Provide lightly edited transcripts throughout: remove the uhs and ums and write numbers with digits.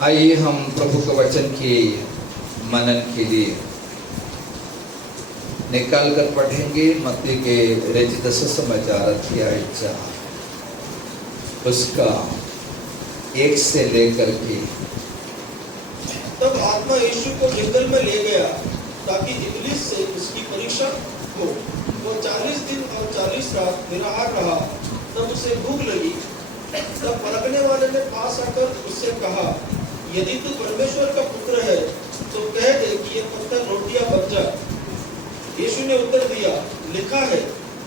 आइए हम प्रभु के वचन के मनन के लिए निकाल कर पढ़ेंगे मत्ती के रचित सुसमाचार अध्याय 4 उसका 1 से लेकर के। तब आत्मा यीशु को जंगल में ले गया ताकि इब्लीस से उसकी परीक्षा हो। वो 40 दिन और 40 रात निराहार रहा। तब उसे भूख लगी। तब परखने वाले ने पास आकर उससे कहा, यदि तू परमेश्वर का पुत्र है तो कह दे कि ये पत्थर रोटियां बन जाए। यीशु ने उत्तर दिया, लिखा है,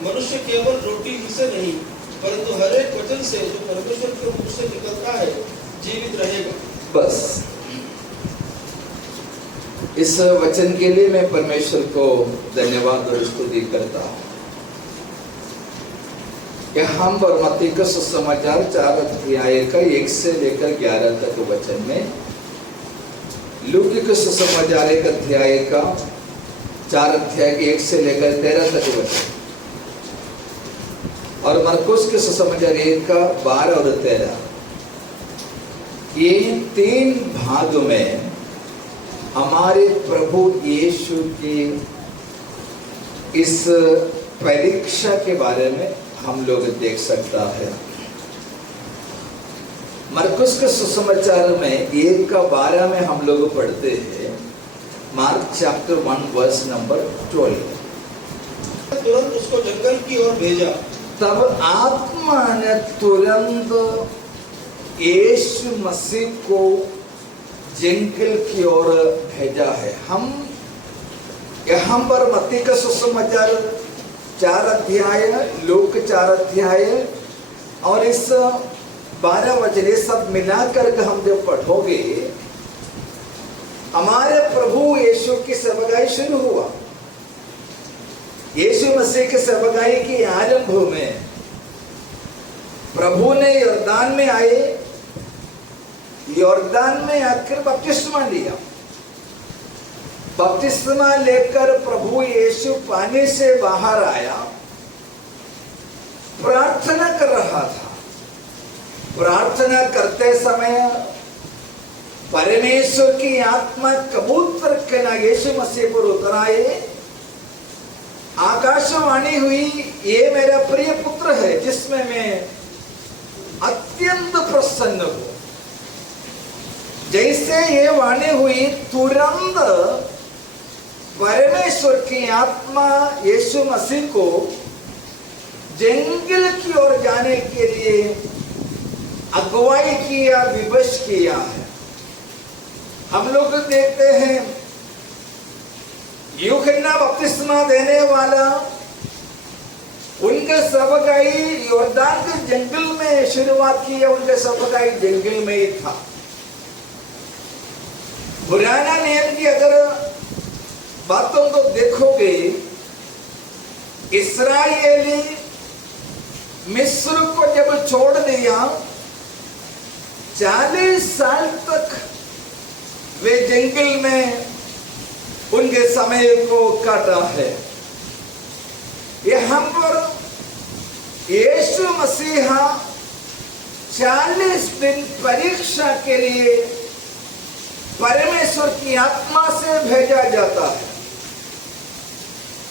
मनुष्य केवल रोटी ही से नहीं परंतु हर एक वचन से जो परमेश्वर के मुख से निकलता है जीवित रहेगा। बस इस वचन के लिए मैं परमेश्वर को धन्यवाद और स्तुति करता हूँ कि हम और मत्ती का सुसमाचार 4 अध्याय का 1 से लेकर 11 तक वचन में, लूकी का सुसमाचार 1 अध्याय का 4 अध्याय के 1 से लेकर 13 तक वचन और मरकुस के सुसमाचार 1 का 12 और 13, ये 3 भाग में हमारे प्रभु यीशु की इस परीक्षा के बारे में हम लोग देख सकता है। मरकुस के सुसमाचार में 1 का 12 में हम लोग पढ़ते हैं, मार्क चैप्टर 1 वर्स नंबर 12। तुरंत उसको जंगल की ओर भेजा। तब आत्मा ने तुरंत यीशु मसीह को जंगल की ओर भेजा है। हम यहाँ पर मत्ती का सुसमाचार 4 अध्याय, लूक 4 अध्याय और इस 12 वचन ये सब मिलाकर के हम जब पढ़ोगे, हमारे प्रभु यीशु की सेवकाई शुरू हुआ। यीशु मसीह की सेवकाई की आरंभ में प्रभु ने यर्दान में आए, यर्दान में आकर बपतिस्मा लिया। बपतिस्मा लेकर प्रभु यीशु पानी से बाहर आया, प्रार्थना कर रहा था। प्रार्थना करते समय परमेश्वर की आत्मा कबूतर के ना यीशु मसीह पर उतर आए। आकाशवाणी हुई, ये मेरा प्रिय पुत्र है जिसमें मैं अत्यंत प्रसन्न हूं। जैसे ये वाणी हुई, तुरंत परमेश्वर की आत्मा यीशु मसीह को जंगल की ओर जाने के लिए अगुवाई किया, विवश किया है। हम लोग देखते हैं यूहन्ना बपतिस्मा देने वाला, उनके सेवकाई यर्दान के जंगल में शुरुआत की है। उनके सेवकाई जंगल में ही था। पुराना नियम की अगर बातों को देखोगे, इस्राएली मिस्र को जब छोड़ दिया, 40 साल तक वे जंगल में उनके समय को काटा है। यहाँ पर यीशु मसीहा 40 दिन परीक्षा के लिए परमेश्वर की आत्मा से भेजा जाता है।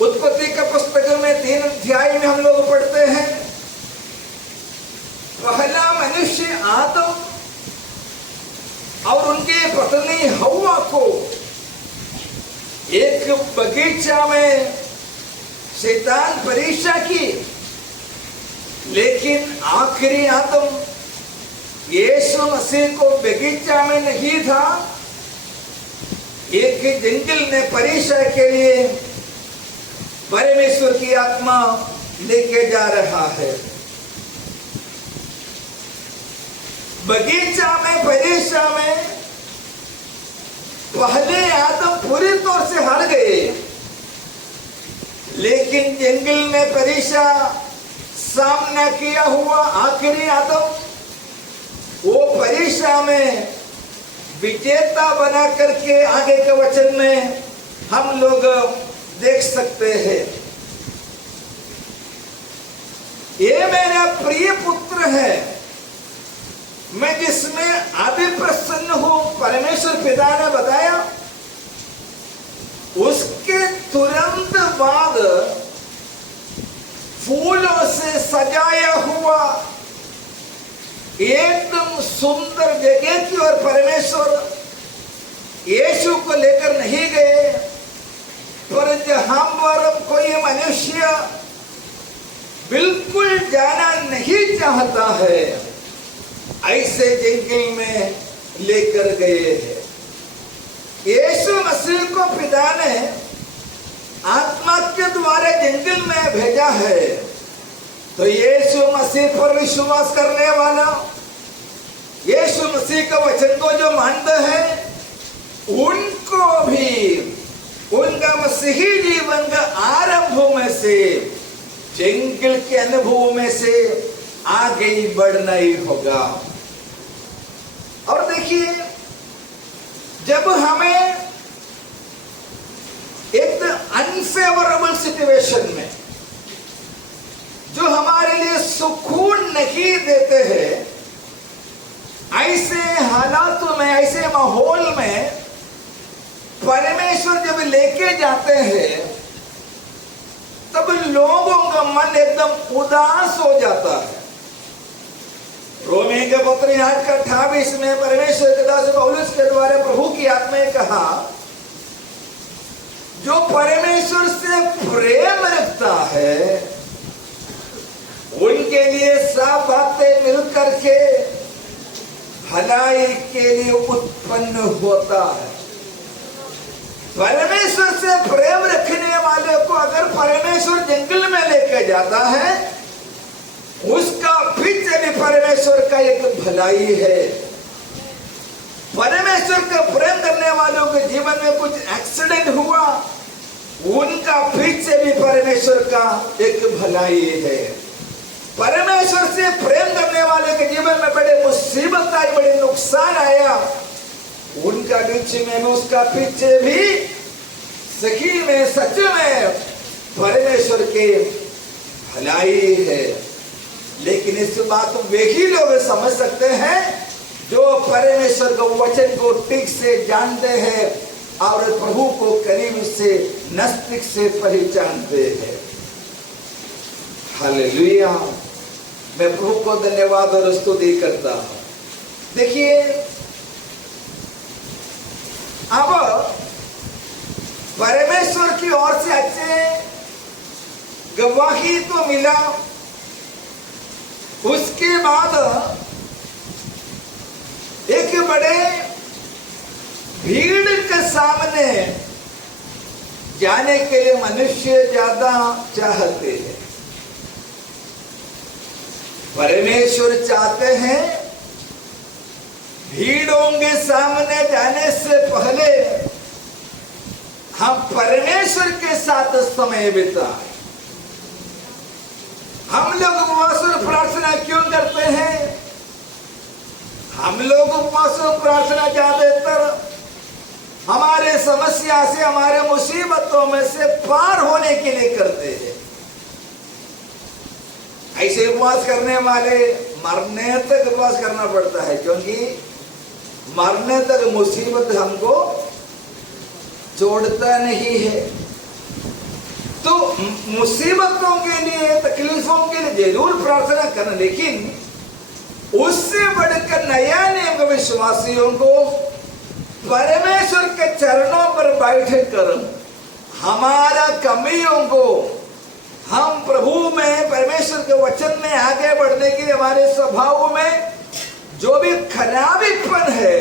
उत्पत्ति का पुस्तक में 3 अध्याय में हम लोग पढ़ते हैं, पहला मनुष्य आदम और उनके पत्नी हव्वा को एक बगीचा में शैतान परीक्षा की, लेकिन आखिरी आदम यीशु मसीह को बगीचा में नहीं था, एक जंगल में परीक्षा के लिए परमेश्वर की आत्मा लेके जा रहा है। बगीचा में परीक्षा में पहले आदम पूरी तौर से हार गए, लेकिन जंगल में परीक्षा सामना किया हुआ आखिरी आदम वो परीक्षा में विजेता बना करके आगे के वचन में हम लोग देख सकते हैं। ये मेरा प्रिय पुत्र है, मैं जिसमें अति प्रसन्न हूं, परमेश्वर पिता ने बताया। उसके तुरंत बाद फूलों से सजाया हुआ एकदम सुंदर जगह की ओर परमेश्वर यीशु को लेकर नहीं गए, पर जहां पर कोई मनुष्य बिल्कुल जाना नहीं चाहता है, ऐसे जंगल में लेकर गए हैं। यीशु मसीह को पिता ने आत्मा के द्वारा जंगल में भेजा है, तो यीशु मसीह पर विश्वास करने वाला, यीशु मसीह के वचन को जो मानते हैं, उनको भी उनका मसीही जीवन का आरंभ में से जंगल के अनुभव में से आगे बढ़ना ही होगा। और देखिए, जब हमें एक अनफेवरेबल सिचुएशन में जो हमारे लिए सुकून नहीं देते हैं, ऐसे हालातों में, ऐसे माहौल में परमेश्वर जब लेके जाते हैं, तब लोगों का मन एकदम उदास हो जाता है। रोमी के पत्र 8:28 में परमेश्वर के दास पौलुस के द्वारा प्रभु की आत्मा ने कहा, जो परमेश्वर से प्रेम रखता है, उनके लिए सब बातें मिलकर के भलाई के लिए उत्पन्न होता है। परमेश्वर से प्रेम रखने वाले को अगर परमेश्वर जंगल में लेकर जाता है, उसका पीछे भी परमेश्वर का एक भलाई है। परमेश्वर का प्रेम करने वालों के जीवन में कुछ एक्सीडेंट हुआ, उनका पीछे भी परमेश्वर का एक भलाई है। परमेश्वर से प्रेम करने वाले के जीवन में बड़े मुसीबत आई, बड़े नुकसान आया, उनका बीच में उसका पीछे भी सही में सच में परमेश्वर के भलाई है। लेकिन इस बात को वे ही लोग समझ सकते हैं जो परमेश्वर के वचन को ठीक से जानते हैं और प्रभु को करीब से, नजदीक से पहचानते हैं। हालेलुया। मैं प्रभु को धन्यवाद और स्तुति करता हूं। देखिए, अब परमेश्वर की ओर से अच्छे गवाही तो मिला, उसके बाद एक बड़े भीड़ के सामने जाने के लिए मनुष्य ज्यादा चाहते हैं। परमेश्वर चाहते हैं भीड़ों के सामने जाने से पहले हम परमेश्वर के साथ समय बिताएं। हम लोग उपवास और प्रार्थना क्यों करते हैं? हम लोग उपवास और प्रार्थना ज्यादातर हमारे समस्या से, हमारे मुसीबतों में से पार होने के लिए करते हैं। ऐसे उपवास करने वाले मरने तक उपवास करना पड़ता है, क्योंकि मरने तक मुसीबत हमको छोड़ता नहीं है। तो मुसीबतों के लिए, तकलीफों के लिए जरूर प्रार्थना करना, लेकिन उससे बढ़कर नया नियम विश्वासियों को परमेश्वर के चरणों पर बैठ कर हमारा कमियों को, हम प्रभु में, परमेश्वर के वचन में आगे बढ़ने के लिए हमारे स्वभाव में जो भी खराबीपन है,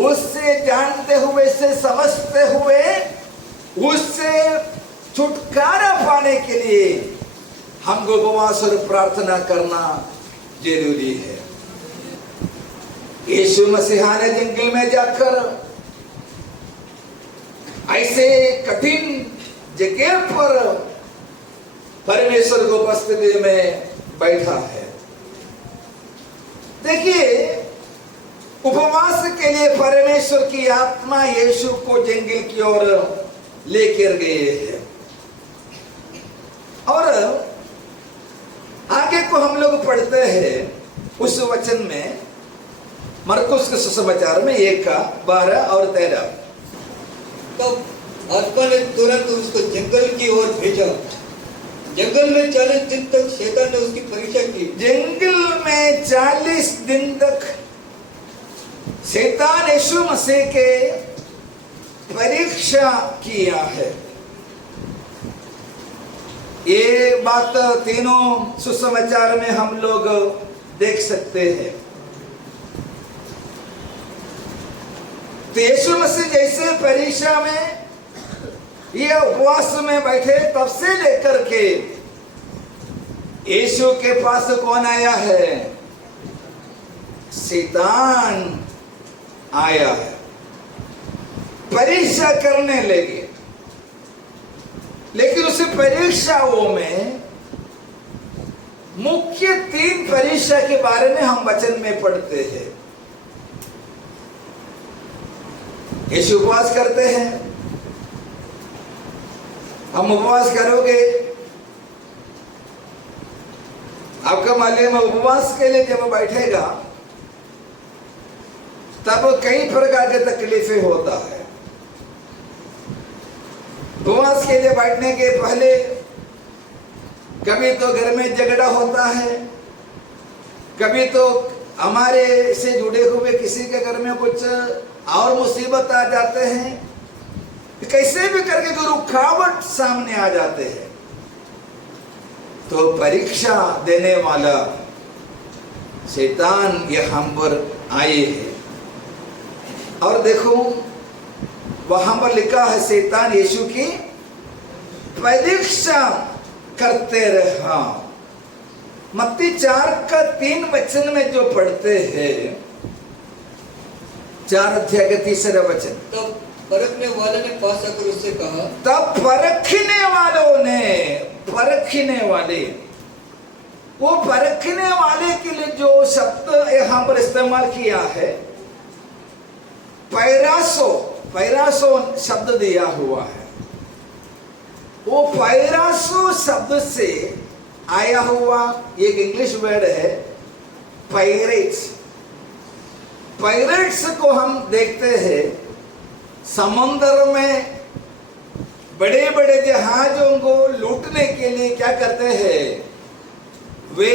उससे जानते हुए, से समझते हुए, उससे छुटकारा पाने के लिए हमको उपवास और प्रार्थना करना जरूरी है। यीशु मसीहा ने जंगल में जाकर ऐसे कठिन जगह पर परमेश्वर को उपस्थिति में बैठा है। देखिए, उपवास के लिए परमेश्वर की आत्मा यीशु को जंगल की ओर लेकर गए हैं। और आगे को हम लोग पढ़ते हैं उस वचन में, मरकुस के सुसमाचार में 1:12 और 13। तब आत्मा ने तुरंत उसको जंगल की ओर भेजा। जंगल में 40 दिन तक शैतान ने उसकी परीक्षा की। जंगल में 40 दिन तक शैतान यीशु मसीह के परीक्षा किया है। ये बात तीनों सुसमाचार में हम लोग देख सकते हैं। तो यीशु मसीह जैसे परीक्षा में ये उपवास में बैठे तब से लेकर के यीशु के पास कौन आया है? शैतान आया है, परीक्षा करने लगे। लेकिन उस परीक्षाओं में मुख्य 3 परीक्षा के बारे में हम वचन में पढ़ते हैं। यीशु उपवास करते हैं, हम उपवास करोगे, आपका मालूम है उपवास के लिए जब बैठेगा तब कई प्रकार के तकलीफें होता है। उपवास के लिए बैठने के पहले कभी तो घर में झगड़ा होता है, कभी तो हमारे से जुड़े हुए किसी के घर में कुछ और मुसीबत आ जाते हैं, कैसे भी करके जो रुकावट सामने आ जाते हैं। तो परीक्षा देने वाला शैतान यहाँ पर आए हैं। और देखो वहां पर लिखा है शैतान यीशु की परीक्षा करते रहा। मत्ती 4:3 वचन में जो पढ़ते हैं, 4 अध्याय के 3 वचन। तब परखने वाले ने पास आकर उससे कहा। तब परखने वालों ने, परखने वाले, वो परखने वाले के लिए जो शब्द यहां पर इस्तेमाल किया है, पैरासो, पैरासो शब्द दिया हुआ है। वो पैरासो शब्द से आया हुआ एक इंग्लिश वर्ड है पायरेट्स। पायरेट्स को हम देखते हैं समुद्र में बड़े बड़े जहाजों को लूटने के लिए क्या करते हैं, वे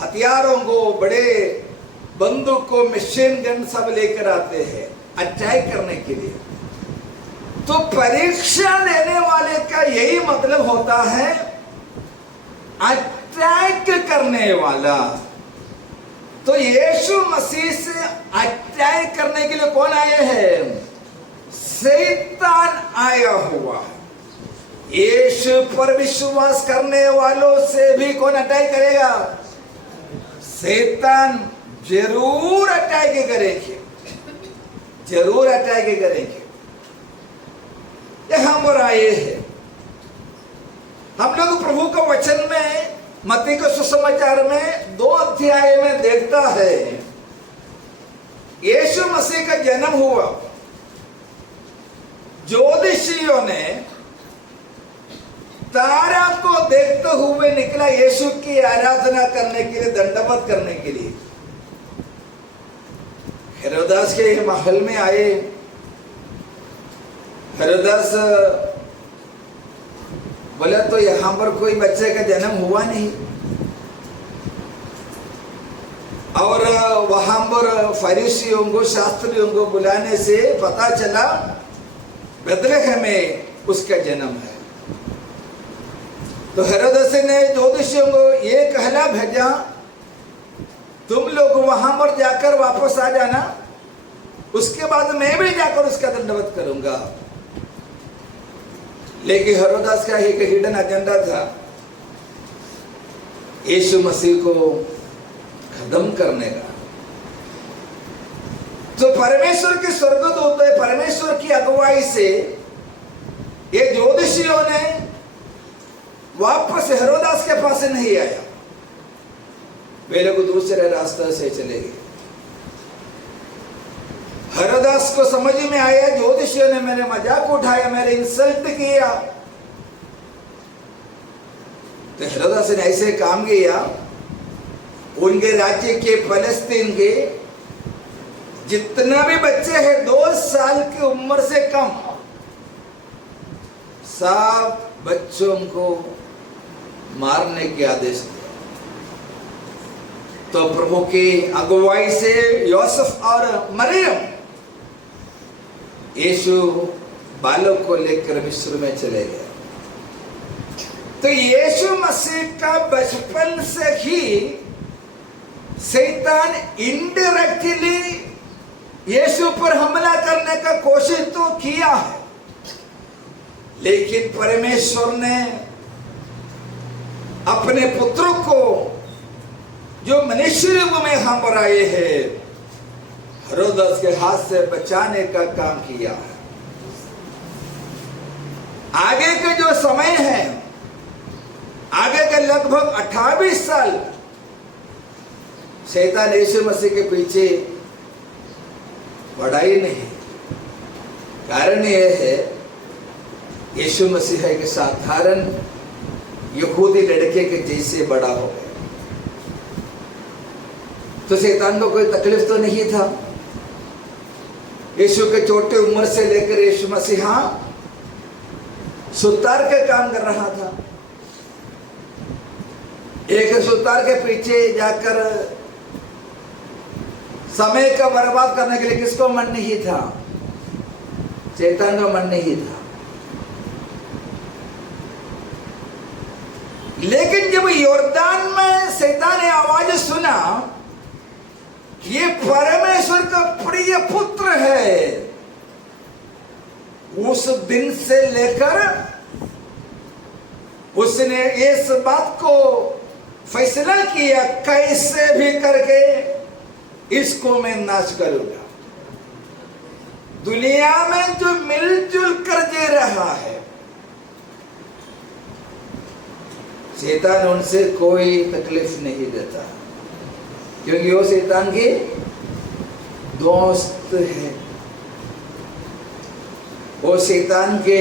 हथियारों को, बड़े बंदूक को, मशीन गन सब लेकर आते हैं अटैक करने के लिए। तो परीक्षा देने वाले का यही मतलब होता है, अटैक करने वाला। तो यीशु मसीह से अटैक करने के लिए कौन आए हैं? शैतान आया हुआ। यीशु पर विश्वास करने वालों से भी कौन अटैक करेगा? शैतान जरूर अटैक करेंगे, जरूर अटैक करेंगे। यहां पर आए हैं हम लोग प्रभु का वचन में मत्ती के सुसमाचार में 2 अध्याय में देखता है यीशु मसीह का जन्म हुआ। ज्योतिषियों ने तारा को देखते हुए निकला यीशु की आराधना करने के लिए, दंडवत करने के लिए। हेरोदास के महल में आए। हेरोदास बोला तो यहां पर कोई बच्चे का जन्म हुआ नहीं। और वहां पर फरीसियों को, शास्त्रियों को बुलाने से पता चला बेथलेहम में उसका जन्म है। तो हेरोदेस ने ज्योतिषियों को ये कहला भेजा, तुम लोग वहां पर जाकर वापस आ जाना, उसके बाद मैं भी जाकर उसका दंडवत करूंगा। लेकिन हेरोदास का एक हिडन एजेंडा था, यीशु मसीह को खत्म करने का। तो परमेश्वर के स्वर्गदूत, परमेश्वर की अगुवाई से ये ज्योतिषियों ने वापस हेरोदास के पास नहीं आया, वे लोग दूसरे रास्ते से चले गए। हेरोदास को समझ में आया ज्योतिषियों ने मेरे मजाक उठाया, मेरे इंसल्ट किया। तो हेरोदास ने ऐसे काम किया, उनके राज्य के फलस्तीन के जितना भी बच्चे हैं 2 साल की उम्र से कम, सब बच्चों को मारने के आदेश दिया। तो प्रभु की अगुवाई से यूसुफ और मरियम यीशु बालक को लेकर मिस्र में चले गए। तो यीशु मसीह का बचपन से ही शैतान इनडायरेक्टली यीशु पर हमला करने का कोशिश तो किया है, लेकिन परमेश्वर ने अपने पुत्र को जो मनुष्य रूप में हम बनाए हैं, हेरोदेस के हाथ से बचाने का काम किया है। आगे के जो समय है, आगे के लगभग 28 साल शैतान यीशु मसीह के पीछे पड़ा ही नहीं। कारण यह है, यीशु मसीह एक साधारण यहूदी लड़के के जैसे बड़ा हो गया, तो शैतान को कोई तकलीफ तो नहीं था। यीशु के छोटे उम्र से लेकर यीशु मसीहा सुतार के काम कर रहा था। एक सुतार के पीछे जाकर समय का बर्बाद करने के लिए किसको मन नहीं था? शैतान का मन नहीं था। लेकिन जब यॉर्दान में शैतान ने आवाज सुना, ये परमेश्वर का प्रिय पुत्र है, उस दिन से लेकर उसने इस बात को फैसला किया, कैसे भी करके इसको मैं नाश करूंगा। दुनिया में जो मिलजुल कर जी रहा है, शैतान उनसे कोई तकलीफ नहीं देता, क्योंकि वो शैतान के दोस्त है। वो शैतान के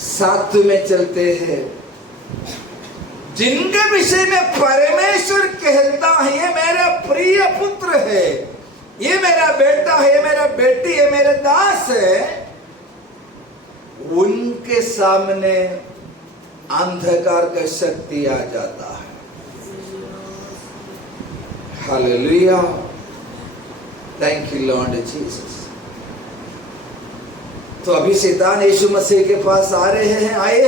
साथ में चलते हैं। जिनके विषय में परमेश्वर कहता है ये मेरा प्रिय पुत्र है, ये मेरा बेटा है, ये मेरा बेटी है, मेरे दास है, उनके सामने अंधकार का शक्ति आ जाता है। Hallelujah, thank you Lord Jesus. तो अभी शैतान यीशु मसीह के पास आए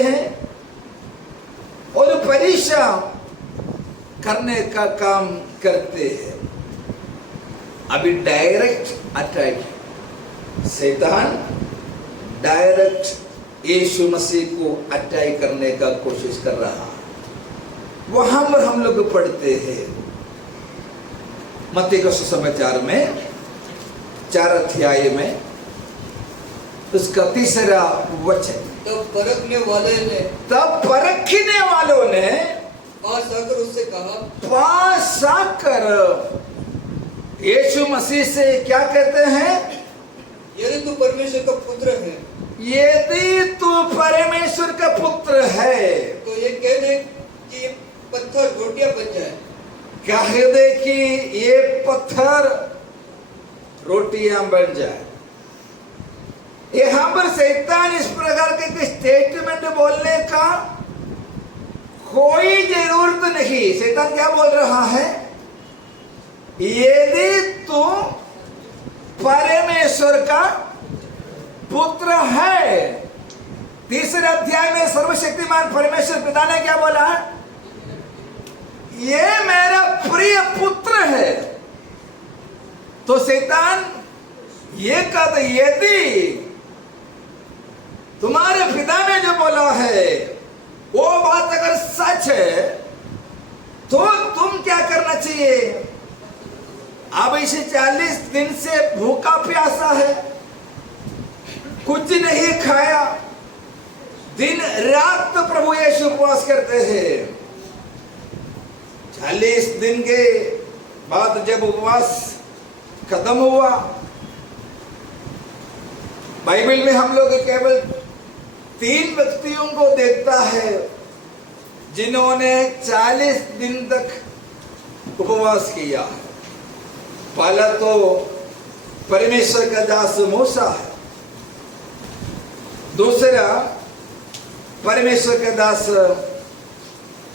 हैं और परीक्षा करने का काम करते हैं। अभी डायरेक्ट अटैक, शैतान डायरेक्ट यीशु मसीह को अटैक करने का कोशिश कर रहा है। वहां पर हम लोग पढ़ते हैं मत्ती का सुसमाचार में 4 अध्याय में उसका 3रा वचन। तब परखने वालों ने पास आकर उससे कहा, पास आकर यीशु मसीह से क्या कहते हैं? यदि तू परमेश्वर का पुत्र है, यदि तू परमेश्वर का पुत्र है, तो ये कह दे कि ये पत्थर रोटियां बन जाए। कह दे कि ये पत्थर रोटियां बन जाए। यहाँ पर शैतान इस प्रकार के स्टेटमेंट बोलने का कोई जरूरत नहीं। शैतान क्या बोल रहा है? यदि तू परमेश्वर का पुत्र है। 3रे अध्याय में सर्वशक्तिमान परमेश्वर पिता ने क्या बोला? ये मेरा प्रिय पुत्र है। तो शैतान ये कहता, यदि तुम्हारे पिता ने जो बोला है वो बात अगर सच है, तो तुम क्या करना चाहिए? अब इसे 40 दिन से भूखा प्यासा है, कुछ नहीं खाया, दिन रात तो प्रभु यीशु उपवास करते हैं। 40 दिन के बाद जब उपवास खत्म हुआ, बाइबल में हम लोग केवल 3 व्यक्तियों को देखता है जिन्होंने 40 दिन तक उपवास किया। पहला तो परमेश्वर का दास मूसा है, दूसरा परमेश्वर का दास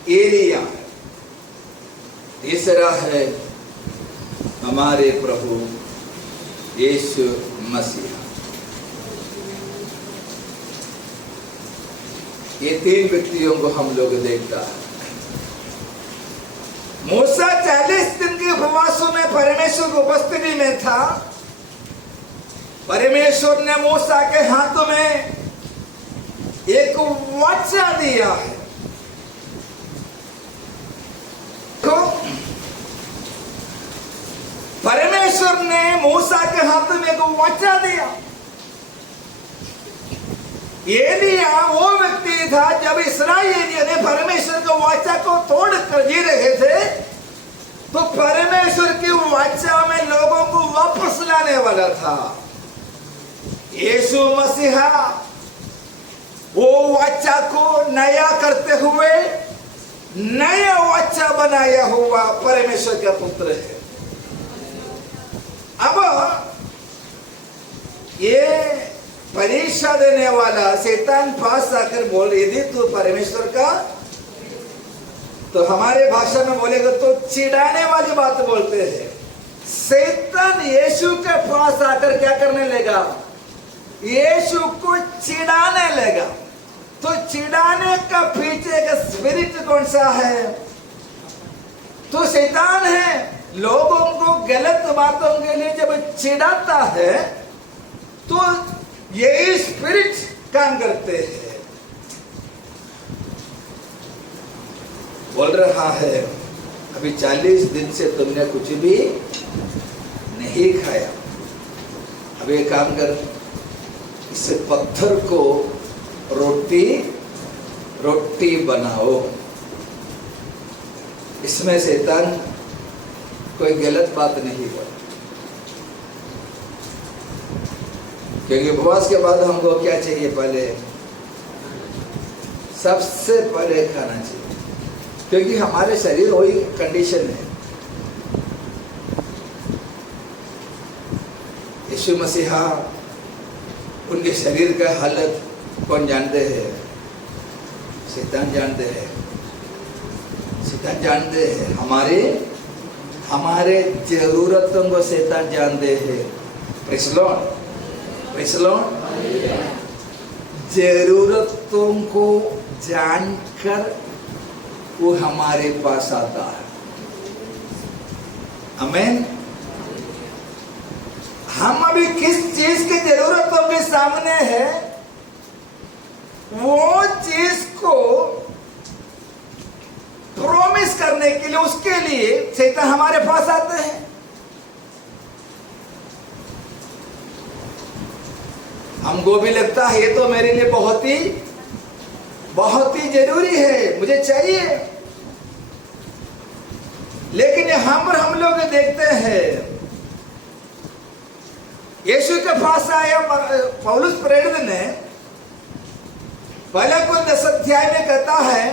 एलिया है, तीसरा है हमारे प्रभु यीशु मसीह। ये तीन व्यक्तियों को हम लोग देखता है। मूसा 40 दिन के उपवासों में परमेश्वर की उपस्थिति में था। परमेश्वर ने मूसा के हाथों में एक वाचा दिया है। तो परमेश्वर ने मूसा के हाथों में एक वाचा दिया। एलिया वो व्यक्ति था जब इस्राएलियों ने परमेश्वर के वाचा को तोड़ कर जी रहे थे, तो परमेश्वर की वाचा में लोगों को वापस लाने वाला था। यीशु मसीहा वो वाचा को नया करते हुए नया वाचा बनाया हुआ परमेश्वर का पुत्र है। अब ये परीक्षा देने वाला शैतान पास आकर बोल, यदि तू परमेश्वर का, तो हमारे भाषा में बोलेगा तो चिढ़ाने वाली बात बोलते हैं। शैतान यीशु के पास आकर क्या करने लगा? यीशु को चिढ़ाने लगा। तो चिढ़ाने का पीछे का स्पिरिट कौन सा है? तो शैतान है। लोगों को गलत बातों के लिए जब चिढ़ाता है तो यही स्पिरिट काम करते हैं। बोल रहा है अभी 40 दिन से तुमने कुछ भी नहीं खाया, अब एक काम कर, इस पत्थर को रोटी बनाओ। इसमें शैतान कोई गलत बात नहीं बोला, क्योंकि उपवास के बाद हमको क्या चाहिए? पहले सबसे पहले खाना चाहिए, क्योंकि हमारे शरीर वही कंडीशन है। यीशु मसीहा उनके शरीर का हालत कौन जानते हैं? शैतान जानते हैं। शैतान जानते हैं हमारे जरूरतों को शैतान जानते हैं। Praise Lord. जरूरतों को जानकर वो हमारे पास आता है। आमीन। हम अभी किस चीज की जरूरतों के सामने है, वो चीज को प्रॉमिस करने के लिए, उसके लिए शैतान हमारे पास आते हैं। हमको भी लगता है ये तो मेरे लिए बहुत ही जरूरी है, मुझे चाहिए। लेकिन यहाँ पर हम लोग देखते हैं यीशु के पास आया पौलुस प्रेरित ने पहले को 10 अध्याय में कहता है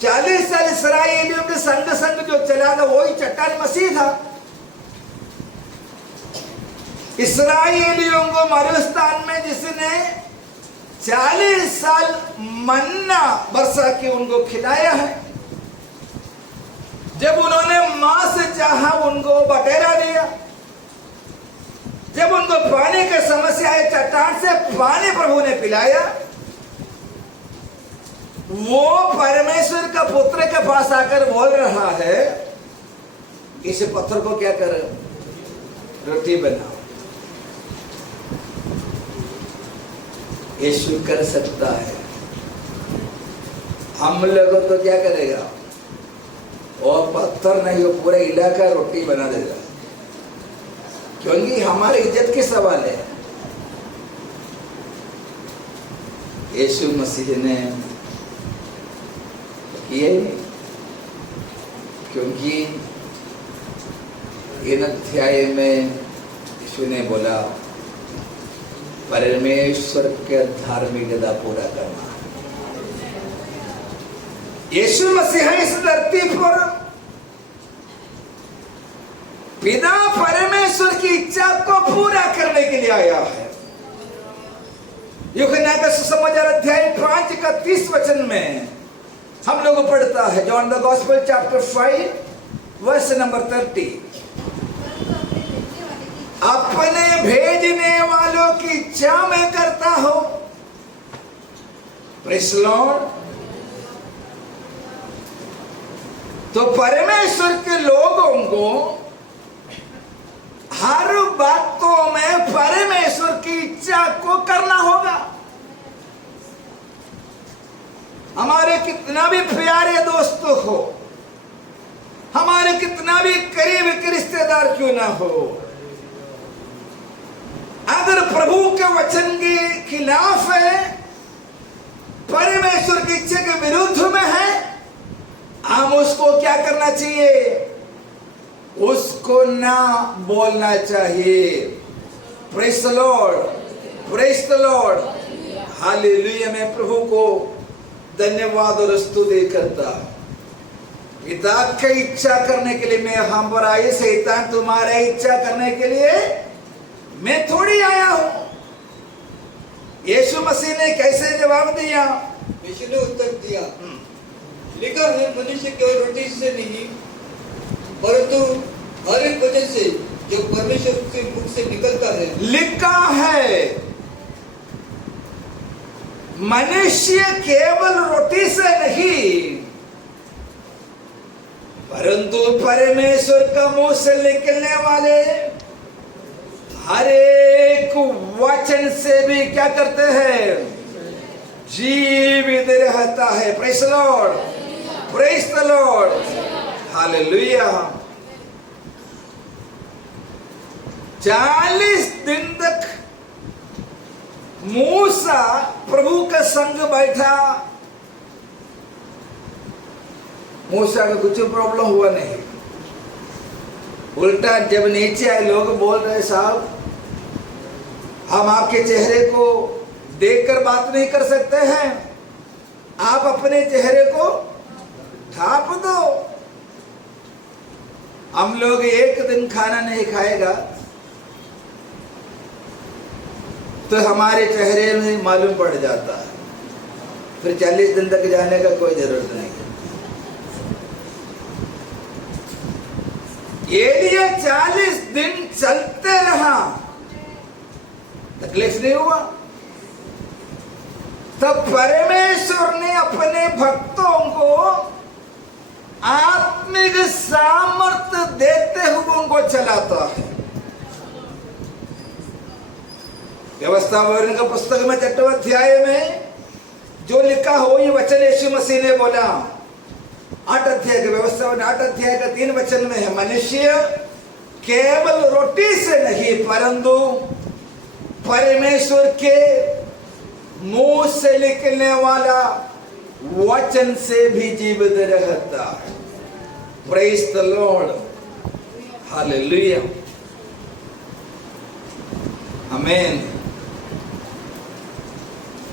40 साल इस्राएलियों के संग जो चला था वही चट्टान मसीह था। इस्राएलियों को मरुस्थान में जिसने 40 साल मन्ना बरसा के उनको खिलाया है, जब उन्होंने मां से चाहा उनको बटेरा दिया, जब उनको पानी की समस्या है चट्टान से पानी प्रभु ने पिलाया। वो परमेश्वर का पुत्र के पास आकर बोल रहा है इस पत्थर को क्या कर, रोटी बनाओ। यीशु कर सकता है, हम लोग तो क्या करेगा? और पत्थर नहीं, वो पूरा इलाका रोटी बना देगा, क्योंकि हमारे इज्जत के सवाल है। यीशु मसीह ने किए, क्योंकि इन अध्याय में यीशु ने बोला परमेश्वर के धार्मिकता पूरा करना। यीशु मसीह इस धरती पर पिता परमेश्वर की इच्छा को पूरा करने के लिए आया है। यूहन्ना का सुसमाचार अध्याय 5 का 30 वचन में हम लोग पढ़ता है, John the gospel chapter 5 verse number 30, अपने भेजने वालों की इच्छा मैं करता हूं। Praise Lord. तो परमेश्वर के लोगों को हर बातों में परमेश्वर की इच्छा को करना होगा। हमारे कितना भी प्यारे दोस्त हो, हमारे कितना भी करीब के रिश्तेदार क्यों ना हो, अगर प्रभु के वचन के खिलाफ है, परमेश्वर की इच्छा के विरुद्ध में है, हम उसको क्या करना चाहिए? उसको ना बोलना चाहिए। Praise the Lord, praise the lord, hallelujah. मैं प्रभु को धन्यवाद और स्तुति करता। पिता की इच्छा करने के लिए मैं हम पर आई, शैतान तुम्हारा इच्छा करने के लिए मैं थोड़ी आया हूं। यीशु मसीह ने कैसे जवाब दिया? यीशु ने उत्तर दिया, लिखा है, मनुष्य केवल रोटी से नहीं परंतु हर एक वचन से जो परमेश्वर के मुख से निकलता है। लिखा है, मनुष्य केवल रोटी से नहीं परंतु परमेश्वर का मुंह से निकलने वाले हर एक वचन से भी क्या करते हैं? जीवित रहता है। Praise the Lord, praise the lord, hallelujah. 40 दिन तक मूसा प्रभु का संग बैठा। मूसा का कुछ प्रॉब्लम हुआ नहीं। उल्टा जब नीचे आए लोग बोल रहे, साहब हम आपके चेहरे को देखकर बात नहीं कर सकते हैं, आप अपने चेहरे को ढांप दो। हम लोग एक दिन खाना नहीं खाएगा तो हमारे चेहरे में मालूम पड़ जाता है, फिर 40 दिन तक जाने का कोई जरूरत नहीं। एलिया 40 दिन चलते रहा, तकलीफ नहीं हुआ। तब परमेश्वर ने अपने भक्तों को आत्मिक सामर्थ्य देते हुए उनको चलाता है। व्यवस्था विवरण का पुस्तक में 6वें अध्याय में जो लिखा हो, ये वचन यीशु मसीह ने बोला। 8 अध्याय के व्यवस्था 8 अध्याय का 3 वचन में है, मनुष्य केवल रोटी से नहीं परंतु परमेश्वर के मुंह से निकलने वाला वचन से भी जीवित रहता है। प्रेज़ द लॉर्ड, हालेलुया, आमीन।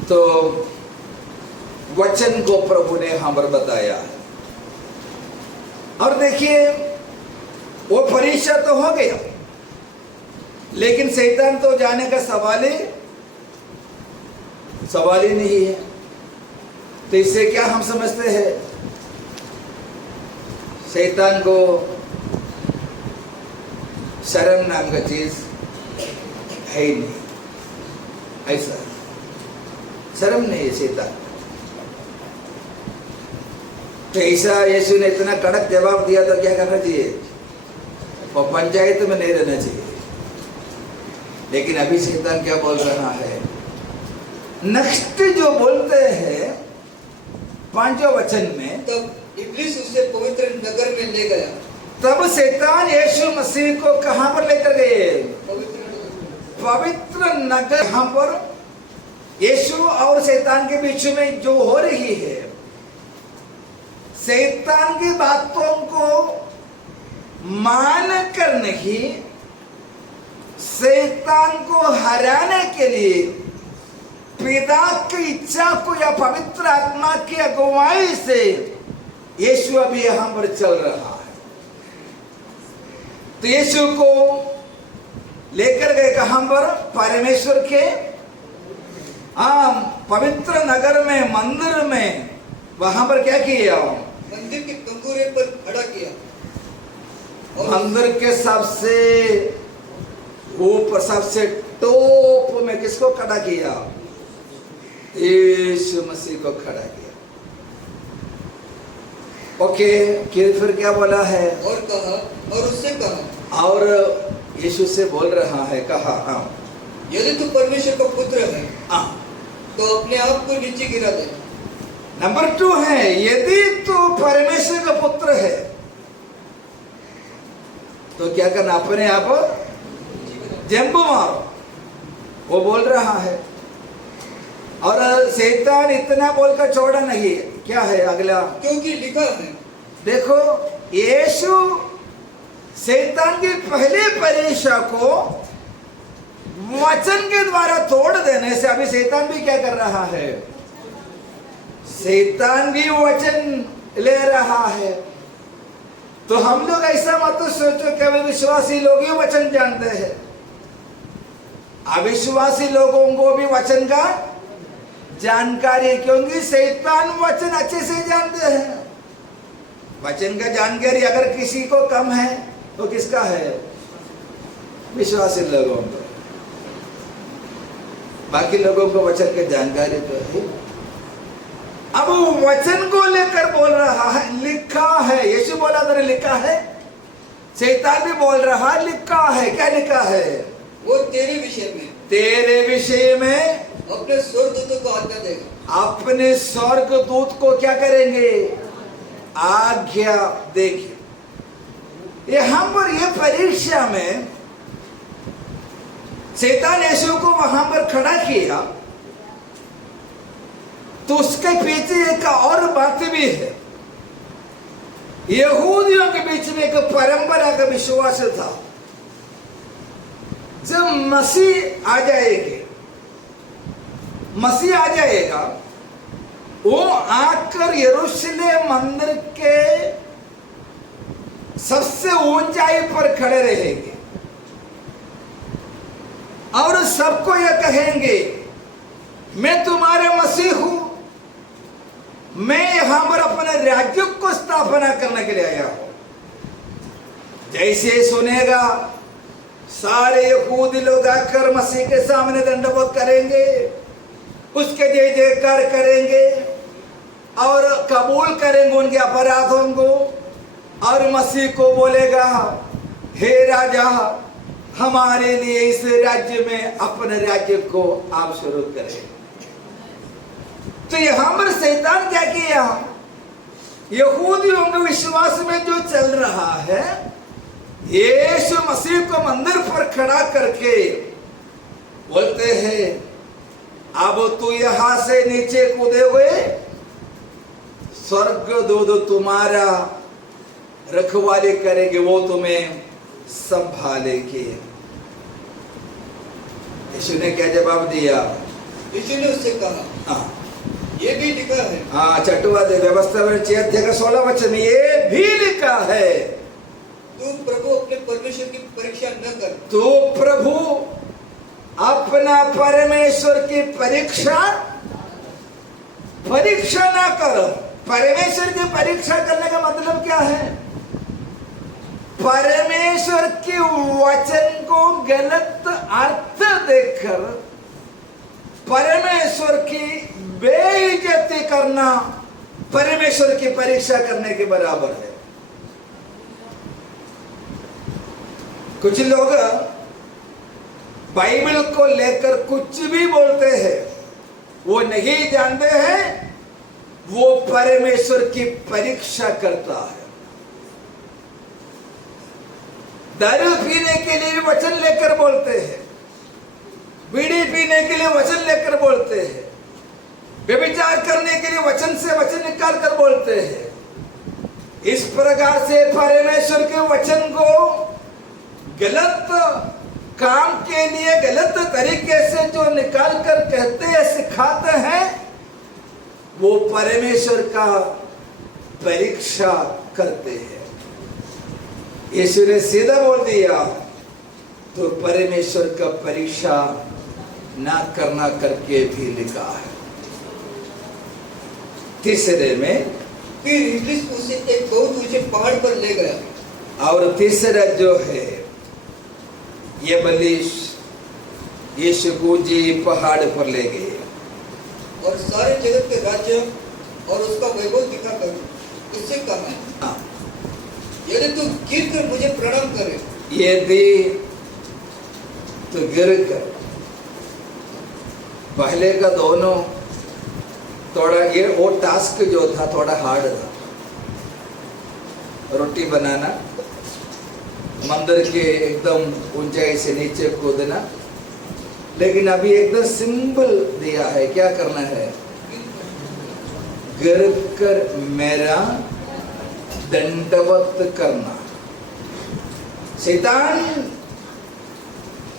तो वचन को प्रभु ने हम पर बताया। और देखिए, वो परीक्षा तो हो गया, लेकिन शैतान तो जाने का सवाल ही नहीं है। तो इससे क्या हम समझते हैं? शैतान को शर्म नाम का चीज है ही नहीं। ऐसा शर्म नहीं है शैतान। तो ऐसा यीशु ने इतना कड़क जवाब दिया तो क्या करना चाहिए? और पंचायत में नहीं रहना चाहिए। लेकिन अभी शैतान क्या बोल रहा है? नेक्स्ट जो बोलते हैं 5वें वचन में, तब इब्लीस उसे पवित्र नगर में ले गया। तब शैतान यीशु मसीह को कहां पर लेकर गए? पवित्र नगर। यहां पर यीशु और शैतान के बीच में जो हो रही है, शैतान की बातों को मान कर नहीं, शैतान को हराने के लिए पिता की इच्छा को या पवित्र आत्मा की अगुवाई से यीशु अभी यहां पर चल रहा है। तो यीशु को लेकर गए कहां पर? परमेश्वर के पवित्र नगर में, मंदिर में। वहां पर क्या किया? मंदिर के कंगूरे पर खड़ा किया और मंदिर के सबसे ऊपर, सबसे टॉप में किसको खड़ा किया? यीशु मसीह को खड़ा किया। ओके, फिर क्या बोला है? और कहा, और उससे कहा, और यीशु से बोल रहा है, कहा यदि तू परमेश्वर का पुत्र है हाँ। तो अपने आप को नीचे गिरा दे। नंबर 2 है, यदि तू परमेश्वर का पुत्र है तो क्या करना? अपने आप जंबू मारो, वो बोल रहा है। और शैतान इतना बोलकर छोड़ा नहीं। क्या है अगला? क्योंकि लिखा है। देखो, यीशु शैतान की पहली परीक्षा को वचन के द्वारा तोड़ देने से अभी शैतान भी क्या कर रहा है? शैतान भी वचन ले रहा है। तो हम लोग ऐसा मत सोचो कि अभी विश्वासी लोग ही वचन जानते हैं। अविश्वासी लोगों को भी वचन का जानकारी, क्योंकि शैतान वचन अच्छे से जानते हैं। वचन का जानकारी अगर किसी को कम है तो किसका है? विश्वासी लोगों को। बाकी लोगों को वचन की जानकारी तो है। अब वचन को लेकर बोल रहा है, लिखा है। यीशु बोला तो लिखा है, शैतान भी बोल रहा है लिखा है। क्या लिखा है? वो तेरे विषय में, तेरे विषय में अपने स्वर्गदूतों को आज्ञा देगा। अपने स्वर्गदूत को क्या करेंगे? आज्ञा देंगे। यहाँ पर यह परीक्षा में शैतान यीशु को वहां पर खड़ा किया, तो उसके पीछे एक और बात भी है। यहूदियों के बीच में एक परंपरा का विश्वास था, जब मसीह आ जाएंगे, मसीह आ जाएगा, वो आकर यरूशलेम मंदिर के सबसे ऊंचाई पर खड़े रहेंगे और सबको ये कहेंगे, मैं तुम्हारे मसीह हूं, मैं यहां पर अपने राज्य को स्थापना करने के लिए आया हूं। जैसे सुनेगा, सारे यहूदी लोग आकर मसीह के सामने दंडवत करेंगे, उसके जय जयकार करेंगे और कबूल करेंगे उनके अपराधों को, और मसीह को बोलेगा, हे राजा, हमारे लिए इस राज्य में अपने राज्य को आप शुरू करें। तो यहां पर शैतान क्या किया? यहूदियों के विश्वास में जो चल रहा है, यीशु मसीह को मंदिर पर खड़ा करके बोलते हैं, अब तू यहां से नीचे कूदे हुए स्वर्गदूत तुम्हारा रखवाली करेंगे, वो तुम्हें संभालेंगे। यीशु ने क्या जवाब दिया? यीशु ने उससे कहा, हाँ, ये भी लिखा है। हाँ, चटुआ दे व्यवस्था में 16 वचन, ये भी लिखा है, तू प्रभु अपने परमेश्वर की परीक्षा न कर। तू प्रभु अपना परमेश्वर की परीक्षा ना कर। परमेश्वर की परीक्षा करने का मतलब क्या है? परमेश्वर के वचन को गलत अर्थ देकर परमेश्वर की बेइज्जती करना परमेश्वर की परीक्षा करने के बराबर है। कुछ लोग बाइबल को लेकर कुछ भी बोलते हैं, वो नहीं जानते हैं वो परमेश्वर की परीक्षा करता है। दारू पीने के लिए भी वचन लेकर बोलते हैं, बीड़ी पीने के लिए वचन लेकर बोलते हैं, व्यभिचार करने के लिए वचन से वचन निकाल कर बोलते हैं। इस प्रकार से परमेश्वर के वचन को गलत काम के लिए गलत तरीके से जो निकाल कर कहते हैं, सिखाते हैं, वो परमेश्वर का परीक्षा करते हैं। यीशु ने सीधा बोल दिया, तो परमेश्वर का परीक्षा ना करना करके भी लिखा है। तीसरे में फिर इब्लीस उसे एक बहुत ऊंचे पहाड़ पर ले गया। और तीसरा जो है ये बलिश यीशु को जी पहाड़ पर ले गए और सारे जगत के राज्य और उसका वैभव दिखाकर उससे कहा, हाँ, यदि तू गिर कर मुझे प्रणाम करे, यदि तो गिर कर, पहले का दोनों थोड़ा ये वो टास्क जो था थोड़ा हार्ड था, रोटी बनाना, मंदिर के एकदम ऊंचाई से नीचे कूदना, लेकिन अभी एकदम सिंपल दिया है, क्या करना है, गिर कर मेरा दंडवत करना। शैतान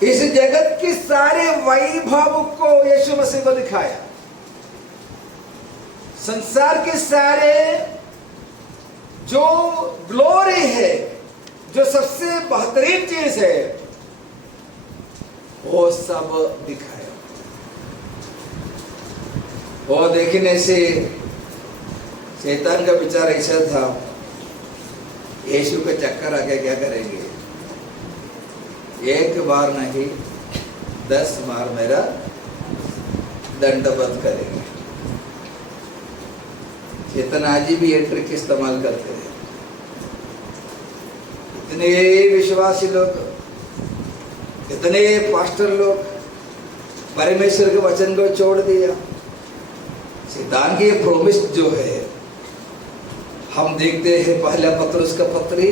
इस जगत के सारे वैभव को यीशु मसीह को दिखाया, संसार के सारे जो ग्लोरी है, जो सबसे बेहतरीन चीज है, वो सब दिखाया। वो देखने से शैतान का विचार ऐसा था, यीशु के चक्कर आके क्या करेंगे, एक बार नहीं 10 बार मेरा दंडवत करेंगे। शैतान आज भी ये ट्रिक इस्तेमाल करते हैं। इतने विश्वासी लोग, इतने पास्टर लोग परमेश्वर के वचन को छोड़ दिया। शैतान की ये प्रोमिस जो है, हम देखते हैं पहला पत्रुस का पत्री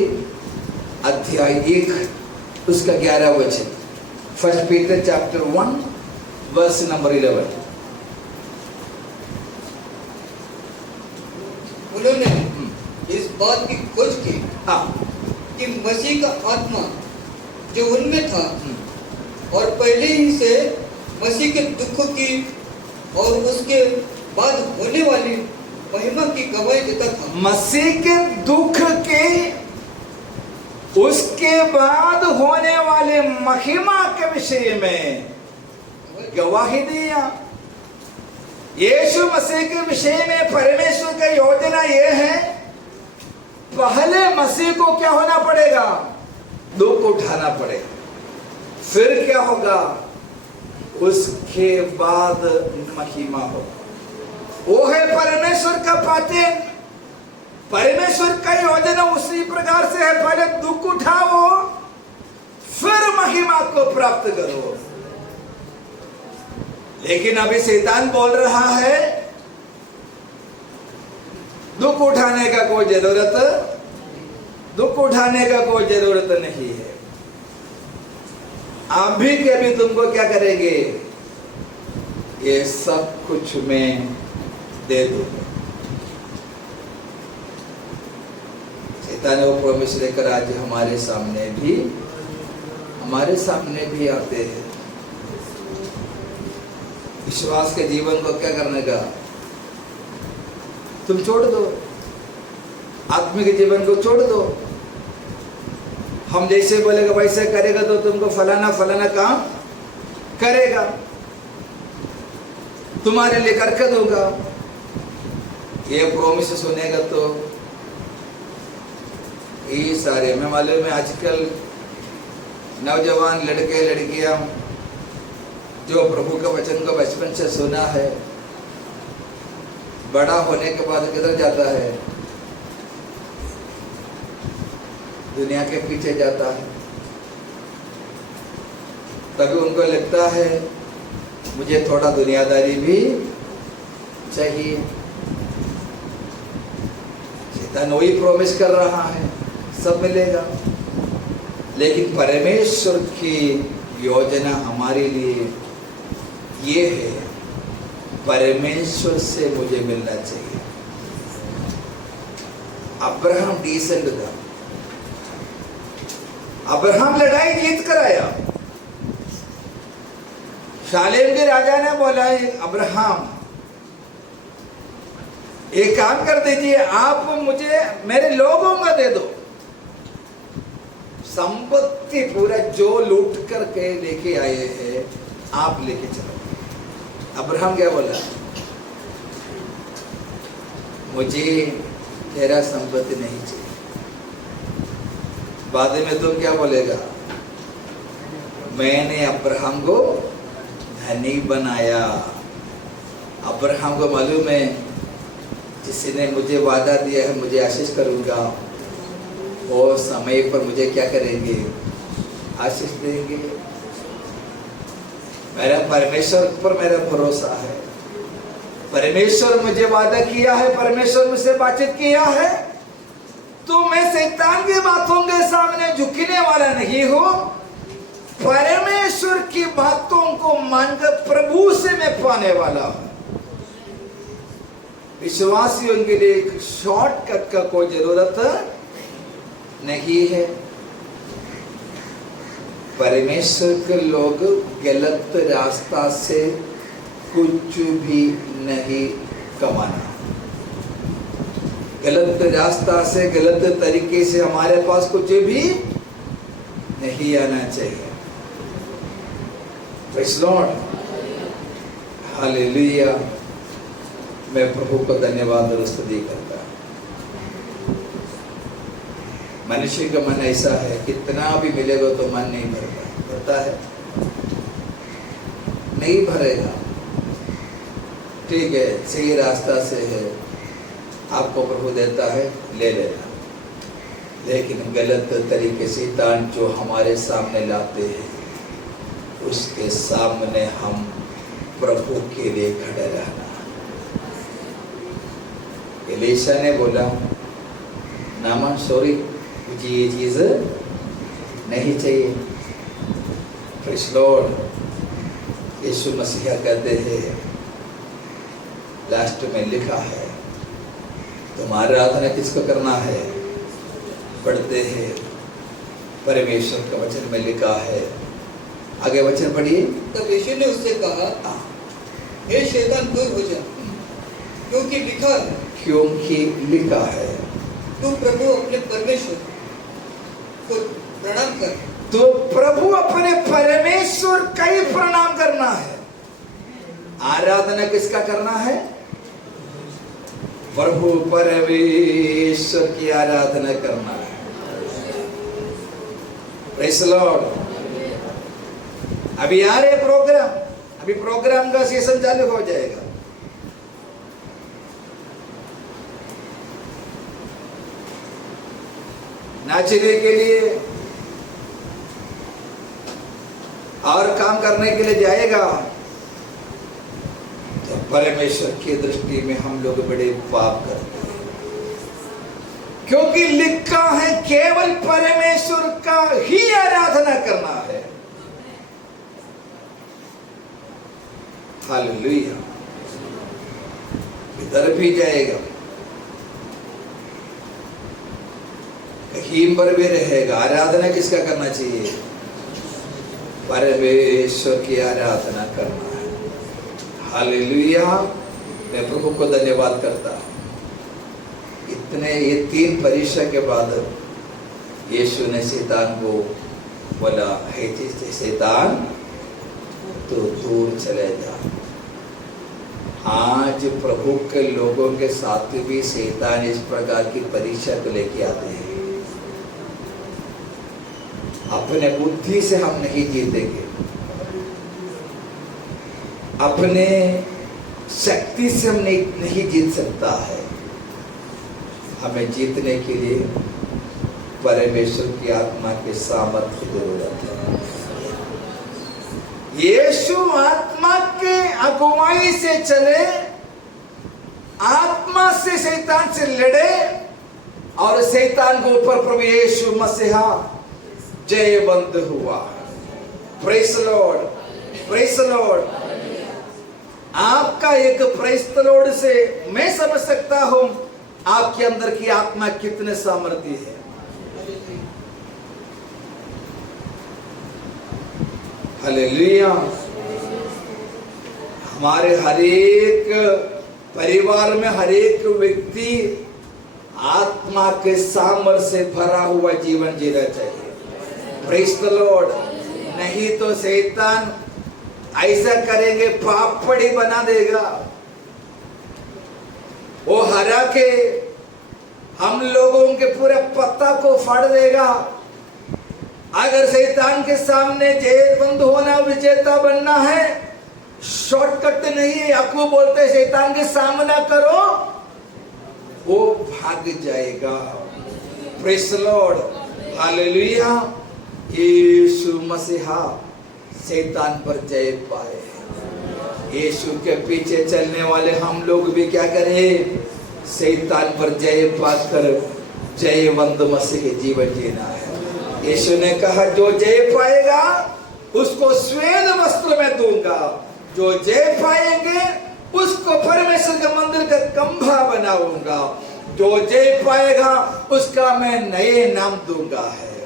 अध्याय 1 उसका 11 वचन, 1 पीटर चैप्टर 1 वर्स नंबर 11। उन्होंने इस बात की खोज की हाँ, कि मसीह का आत्मा जो उनमें था और पहले ही से मसीह के दुखों की और उसके बाद होने वाली महिमा की गवाही देता था। मसीह के दुख के उसके बाद होने वाले महिमा के विषय में गवाही दिया। यीशु मसीह के विषय में परमेश्वर की योजना यह है, पहले मसीह को क्या होना पड़ेगा, दुख उठाना पड़ेगा, फिर क्या होगा, उसके बाद महिमा होगा। वो है परमेश्वर का पैटर्न, परमेश्वर का योजना उसी प्रकार से है, पहले दुख उठाओ फिर महिमा को प्राप्त करो। लेकिन अभी शैतान बोल रहा है दुख उठाने का कोई जरूरत नहीं है, अभी के अभी तुमको क्या करेंगे, ये सब कुछ मैं दे दूंगा। शैतान वो प्रॉमिस लेकर आज हमारे सामने भी आते हैं। विश्वास के जीवन को क्या करने का, तुम छोड़ दो, आत्मिक जीवन को छोड़ दो। हम जैसे बोलेगा वैसे करेगा तो तुमको फलाना काम करेगा, तुम्हारे लिए करके दूंगा। ये प्रॉमिस सुनेगा तो ये सारे, मैं मालूम है आजकल नौजवान लड़के लड़कियां जो प्रभु का वचन को बचपन से सुना है, बड़ा होने के बाद किधर जाता है, दुनिया के पीछे जाता है। तभी उनको लगता है मुझे थोड़ा दुनियादारी भी चाहिए। शैतान वही प्रॉमिस कर रहा है सब मिलेगा, लेकिन परमेश्वर की योजना हमारे लिए ये है, परमेश्वर से मुझे मिलना चाहिए। अब्राहम डिसेंट था, अब्राहम लड़ाई जीत कर आया। शालेम के राजा ने बोला, अब्राहम एक काम कर दीजिए, आप मुझे मेरे लोगों का दे दो, संपत्ति पूरा जो लूट करके लेके आए हैं आप लेके चलो। अब्राहम क्या बोला? मुझे तेरा संपत्ति नहीं चाहिए। बाद में तुम क्या बोलेगा? मैंने अब्राहम को धनी बनाया। अब्राहम को मालूम है जिसने मुझे वादा दिया है मुझे आशीष करूंगा, वो समय पर मुझे क्या करेंगे? आशीष देंगे। मेरा परमेश्वर पर मेरा भरोसा है। परमेश्वर मुझे वादा किया है, परमेश्वर मुझसे बातचीत किया है, तो मैं शैतान की बातों के सामने झुकने वाला नहीं हूं। परमेश्वर की बातों को मानकर प्रभु से मैं पाने वाला हूं। विश्वासियों के लिए एक शॉर्टकट का कोई जरूरत नहीं है। परमेश्वर के लोग गलत रास्ता से कुछ भी नहीं कमाना। गलत रास्ता से, गलत तरीके से हमारे पास कुछ भी नहीं आना चाहिए। Praise Lord, hallelujah. मैं प्रभु को धन्यवाद और स्तुति करता हूं। मनुष्य का मन ऐसा है, कितना भी मिलेगा तो मन नहीं भरता है, नहीं भरेगा। ठीक है, सही रास्ता से है, आपको प्रभु देता है, ले लेना। लेकिन गलत तरीके से शैतान जो हमारे सामने लाते हैं, उसके सामने हम प्रभु के लिए खड़े रहना। एलीशा ने बोला, नामान सॉरी, मुझे ये चीज नहीं चाहिए। Praise Lord. यीशु मसीहा कहते हैं, लास्ट में लिखा है, तुम्हारी आराधना किसको करना है? पढ़ते हैं परमेश्वर का वचन में लिखा है। आगे वचन पढ़िए। तब यीशु ने उससे कहा, हे शैतान दूर हो जा, क्योंकि लिखा है, क्योंकि लिखा है, तू प्रभु अपने परमेश्वर को प्रणाम कर। तो प्रभु अपने परमेश्वर का ही प्रणाम करना है। आराधना किसका करना है? प्रभु परमेश्वर की आराधना करना है। Praise Lord. अभी आ रहे प्रोग्राम, अभी प्रोग्राम का सेशन चालू हो जाएगा। नाचने के लिए और काम करने के लिए जाएगा, तो परमेश्वर की दृष्टि में हम लोग बड़े पाप करते हैं, क्योंकि लिखा है केवल परमेश्वर का ही आराधना करना है। हालेलुया। इधर भी जाएगा, कहीं पर भी रहेगा। आराधना किसका करना चाहिए? परमेश्वर की आराधना करना है। हालेलुया। मैं प्रभु को धन्यवाद करता हूं। इतने ये 3 परीक्षा के बाद यीशु ने शैतान को बोला, हे शैतान तो दूर चले जा। आज प्रभु के लोगों के साथ भी शैतान इस प्रकार की परीक्षा को लेके आते हैं। अपने बुद्धि से हम नहीं जीतेंगे, अपने शक्ति से हम नहीं जीत सकता है। हमें जीतने के लिए परमेश्वर की आत्मा के सामर्थ्य की जरूरत है। यीशु आत्मा के अगुवाई से चले, आत्मा से शैतान से लड़े, और शैतान के ऊपर प्रभु यीशु मसीहा जयवंत हुआ। Praise Lord, praise Lord. आपका एक प्रेज़ लॉर्ड से मैं समझ सकता हूं आपके अंदर की आत्मा कितने सामर्थ्य है। हालेलुया। हमारे हर एक परिवार में हर एक व्यक्ति आत्मा के सामर्थ्य से भरा हुआ जीवन जीना चाहिए। Praise the Lord. नहीं तो शैतान ऐसा करेंगे, पापड़ी बना देगा, वो हरा के हम लोगों के पूरे पत्ता को फाड़ देगा। अगर शैतान के सामने जयवंत होना, विजेता बनना है, शॉर्टकट नहीं है। याकूब बोलते शैतान के सामना करो, वो भाग जाएगा। Praise the lord, hallelujah. यीशु मसीहा शैतान पर जय पाए। यीशु के पीछे चलने वाले हम लोग भी क्या करें? शैतान पर जय पाकर जयवंत मसीह के जीवन जीना है। यीशु ने कहा जो जय पाएगा उसको श्वेत वस्त्र में दूंगा, जो जय पाएंगे उसको परमेश्वर के मंदिर का खंभा बनाऊंगा, जो जय पाएगा उसका मैं नए नाम दूंगा है।